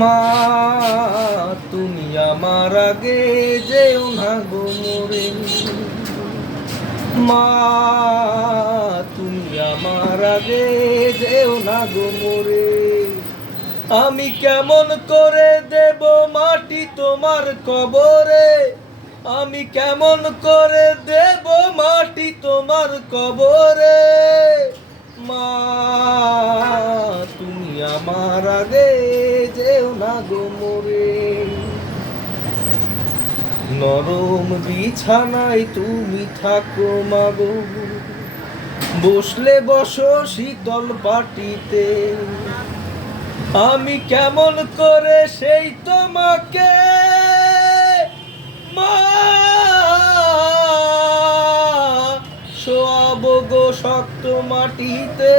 মা তুমি আমার আগে যেও না গো মরে, মা তুমি আমার আগে যেও না গো মরে। আমি কেমন করে দেব মাটি তোমার কবরে, আমি কেমন করে দেব মাটি তোমার কবরে। মা তুমি আমার আগে যেও না গো মরে। নরম বিছানায় তুমি থাকো মাগো, বসলে বসো শীতল পাটিতে। আমি কেমন করে সেই তোমাকে মা শোয়াবো গো শক্ত মাটিতে,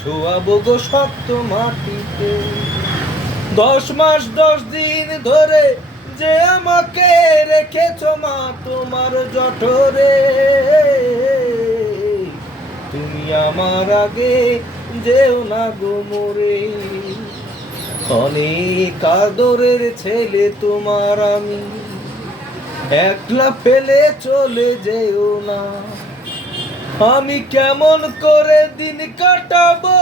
শোয়াবো গো শক্ত মাটিতে। 10 মাস 10 দিন ধরে যে আমাকে রেখেছো মা তোমার জঠরে, তুমি আমার আগে যেও না গো মরে। অনেক আদরের ছেলে তোমার আমি, একলা ফেলে চলে যেও না। আমি কেমন করে দিন কাটাবো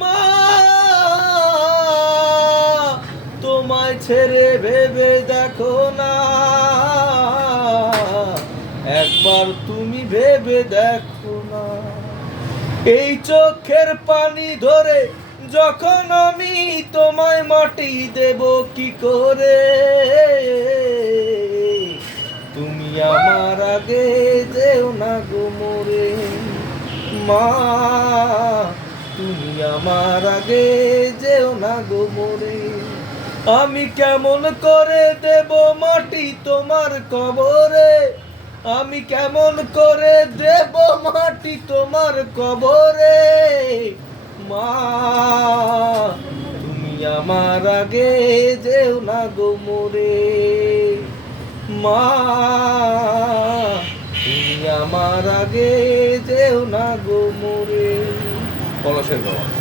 মা তোমায় ছেড়ে ভেবে দেখো না, একবার তুমি ভেবে দেখো না। এই চোখের পানি ধরে যখন আমি তোমায় মাটি দেব কি করে, তুমি আমার আগে যেও না গো মরে। মা তুমি আমার আগে যেও না গো মরে। আমি কেমন করে দেব মাটি তোমার কবরে, আমি কেমন করে দেব মাটি তোমার কবরে। মা তুমি আমার আগে যেও না গো মরে। মা তুমি আমার আগে যেও না গো মরে। পলাশের গাওয়া।